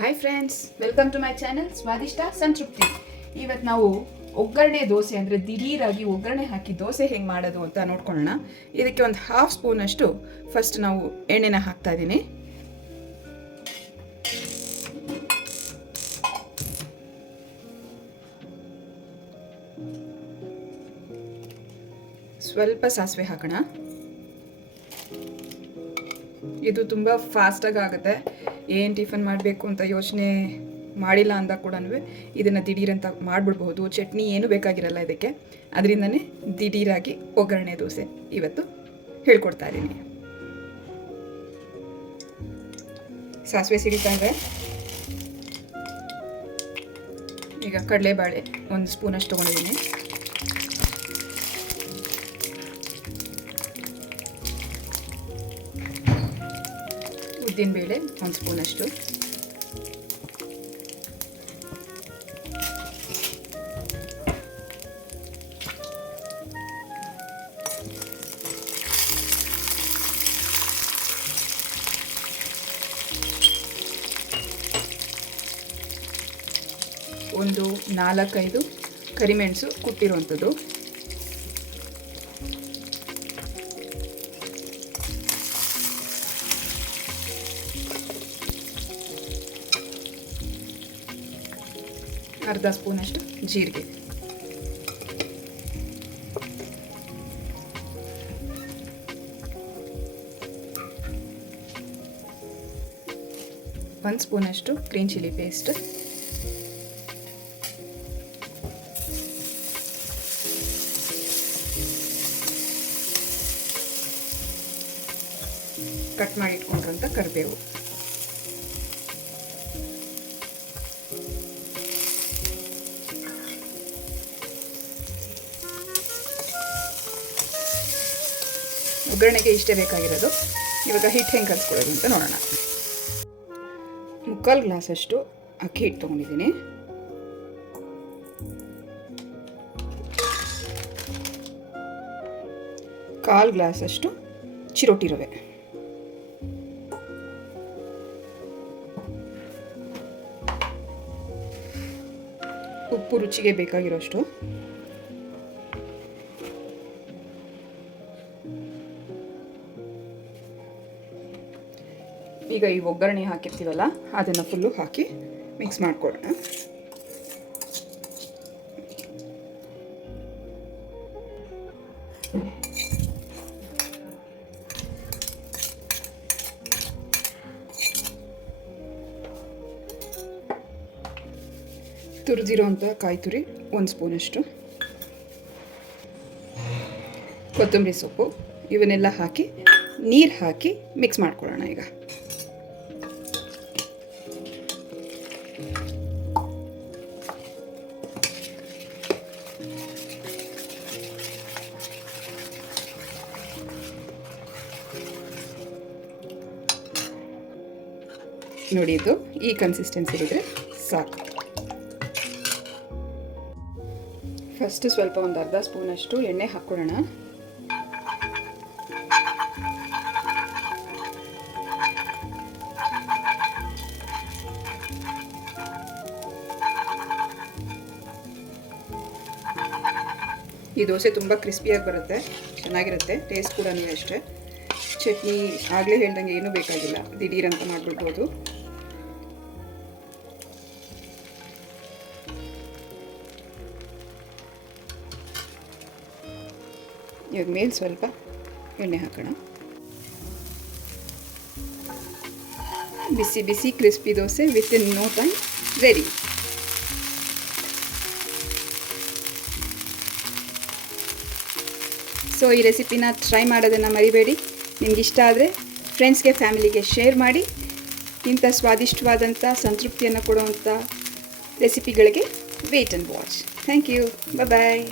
Hi friends, welcome to my channel Swadishta Santrupti. ಇವತ್ತು ನಾವು ಒಗ್ಗರಣೆ ದೋಸೆ ಅಂದರೆ ದಿಢೀರಾಗಿ ಒಗ್ಗರಣೆ ಹಾಕಿ ದೋಸೆ ಹೆಂಗೆ ಮಾಡೋದು ಅಂತ ನೋಡ್ಕೊಳ್ಳೋಣ. ಇದಕ್ಕೆ ಒಂದು ಹಾಫ್ ಸ್ಪೂನಷ್ಟು ಫಸ್ಟ್ ನಾವು ಎಣ್ಣೆನ ಹಾಕ್ತಾ ಇದ್ದೀನಿ. ಸ್ವಲ್ಪ ಸಾಸಿವೆ ಹಾಕೋಣ. ಇದು ತುಂಬ ಫಾಸ್ಟಾಗಿ ಆಗುತ್ತೆ. ಏನು ಟಿಫನ್ ಮಾಡಬೇಕು ಅಂತ ಯೋಚನೆ ಮಾಡಿಲ್ಲ ಅಂದಾಗ ಕೂಡ ಇದನ್ನು ದಿಢೀರಂತ ಮಾಡಿಬಿಡ್ಬಹುದು. ಚಟ್ನಿ ಏನು ಬೇಕಾಗಿರಲ್ಲ ಇದಕ್ಕೆ. ಅದರಿಂದನೇ ದಿಢೀರಾಗಿ ಒಗ್ಗರಣೆ ದೋಸೆ ಇವತ್ತು ಹೇಳ್ಕೊಡ್ತಾ ಇದ್ದೀನಿ. ಸಾಸಿವೆ ಸಿಡಿತಾ ಇದೆ. ಈಗ ಕಡಲೆಬೇಳೆ 1 ಸ್ಪೂನಷ್ಟು ತೊಗೊಂಡಿದ್ದೀನಿ. ಉದ್ದಿನಬೇಳೆ 1 ಸ್ಪೂನಷ್ಟು, ಒಂದು 4-5 ಕರಿಮೆಣಸು ಕುಟ್ಟಿರುವಂಥದ್ದು, ಅರ್ಧ ಸ್ಪೂನಷ್ಟು ಜೀರಿಗೆ, ಒಂದು ಸ್ಪೂನಷ್ಟು ಗ್ರೀನ್ ಚಿಲ್ಲಿ ಪೇಸ್ಟ್, ಕಟ್ ಮಾಡಿ ಇಟ್ಕೊಂಡಿರೋಂಥ ಕರಿಬೇವು, ಒಗ್ಗರಣೆಗೆ ಇಷ್ಟೇ ಬೇಕಾಗಿರೋದು. ಇವಾಗ ಹಿಟ್ಟು ಹೆಂಗೆ ಕಲಿಸ್ಕೊಳ್ಳೋದು ಅಂತ ನೋಡೋಣ. 3/4 ಗ್ಲಾಸಷ್ಟು ಅಕ್ಕಿ ಹಿಟ್ಟು ತೊಗೊಂಡಿದ್ದೀನಿ. ಕಾಲು ಗ್ಲಾಸಷ್ಟು ಚಿರೋಟಿ ರವೆ, ಉಪ್ಪು ರುಚಿಗೆ ಬೇಕಾಗಿರೋಷ್ಟು, ಈಗ ಈ ಒಗ್ಗರಣೆ ಹಾಕಿರ್ತೀವಲ್ಲ ಅದನ್ನು ಫುಲ್ಲು ಹಾಕಿ ಮಿಕ್ಸ್ ಮಾಡ್ಕೊಳ್ಳೋಣ. ತುರಿದಿರೋಂಥ ಕಾಯಿ ತುರಿ 1 ಸ್ಪೂನಷ್ಟು, ಕೊತ್ತಂಬರಿ ಸೊಪ್ಪು, ಇವನ್ನೆಲ್ಲ ಹಾಕಿ ನೀರು ಹಾಕಿ ಮಿಕ್ಸ್ ಮಾಡ್ಕೊಳ್ಳೋಣ. ಈಗ ನೋಡಿ, ಇದು ಈ ಕನ್ಸಿಸ್ಟೆನ್ಸಿ ಇದ್ದರೆ ಸಾಕು. ಫಸ್ಟ್ ಸ್ವಲ್ಪ ಒಂದು ಅರ್ಧ ಸ್ಪೂನಷ್ಟು ಎಣ್ಣೆ ಹಾಕ್ಕೊಳ್ಳೋಣ. ಈ ದೋಸೆ ತುಂಬ ಕ್ರಿಸ್ಪಿಯಾಗಿ ಬರುತ್ತೆ, ಚೆನ್ನಾಗಿರುತ್ತೆ, ಟೇಸ್ಟ್ ಕೂಡ ಅಷ್ಟೇ. ಚಟ್ನಿ ಆಗಲೇ ಹೇಳ್ದಂಗೆ ಏನೂ ಬೇಕಾಗಿಲ್ಲ, ದಿಢೀರಂತ ಮಾಡಿಬಿಡ್ಬೋದು. ಇವಾಗ ಮೇಲೆ ಸ್ವಲ್ಪ ಎಣ್ಣೆ ಹಾಕೋಣ. ಬಿಸಿ ಬಿಸಿ crispy dosa within no time ready. So ಈ ರೆಸಿಪಿನ ಟ್ರೈ ಮಾಡೋದನ್ನು ಮರಿಬೇಡಿ. ನಿಮ್ಗೆ ಇಷ್ಟ ಆದರೆ ಫ್ರೆಂಡ್ಸ್ಗೆ, ಫ್ಯಾಮಿಲಿಗೆ ಶೇರ್ ಮಾಡಿ. ಇಂಥ ಸ್ವಾದಿಷ್ಟವಾದಂಥ ಸಂತೃಪ್ತಿಯನ್ನು ಕೊಡುವಂಥ ರೆಸಿಪಿಗಳಿಗೆ wait and watch. Thank you. Bye.